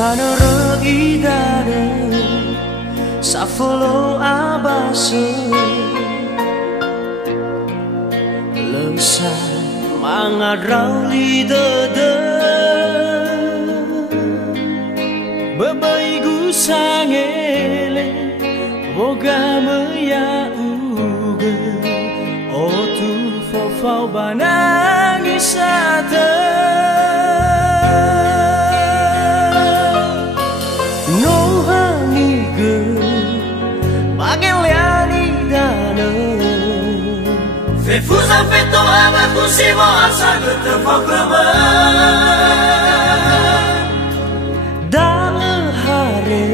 Sanere idare Safolo abase Lesa mangadrau lidede Babaigu sangele Boga meya uge Otu fofau banangisate Fefus afeto abaku simo asa getefok lemen Dale hare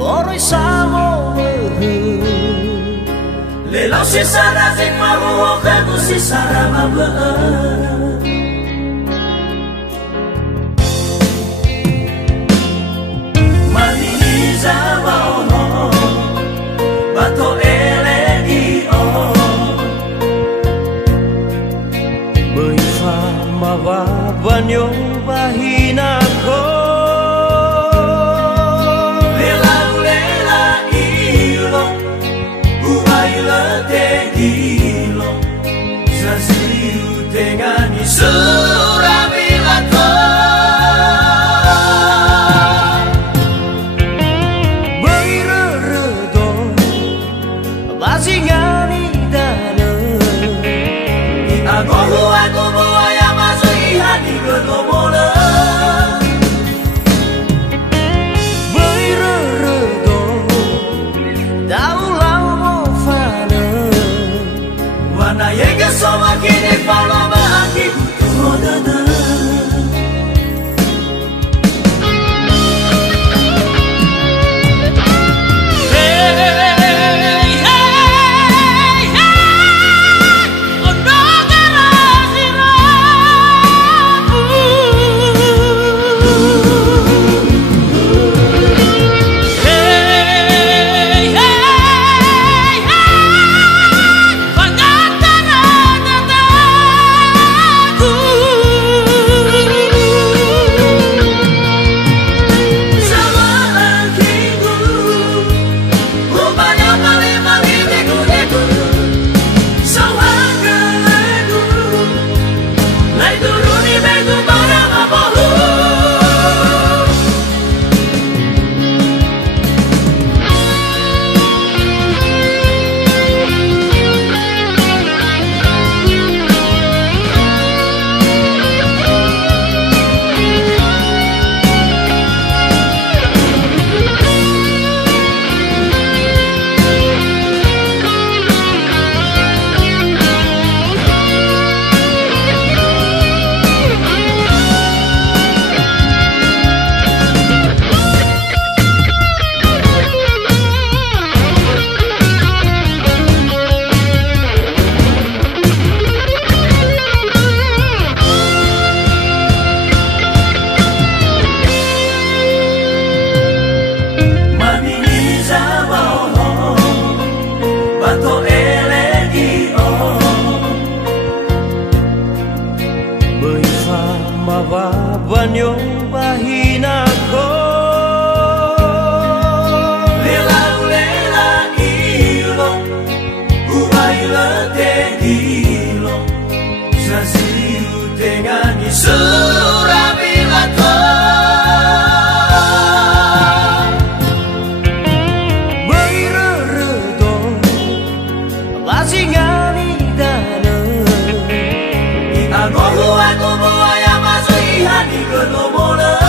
boroi samo Lelau sisara zik mahu kagu sisara mabeen Maniza maono bato elegi oh Mawabanyo bahinako Lela ilo Ubaila te gilo Sasiu tengani surabilato Baireredo Bazingani dana Agogo Hadi kedomola Baireredo Daulau mo fana Wana yega soma kini fala maaki butuh dada Mawabanyo bahinako Lela ilo Ubaila te gilo Sasiu tengani surabilato Baireredo Bazingani dana Agogo aku buaya masuk hadi kedomola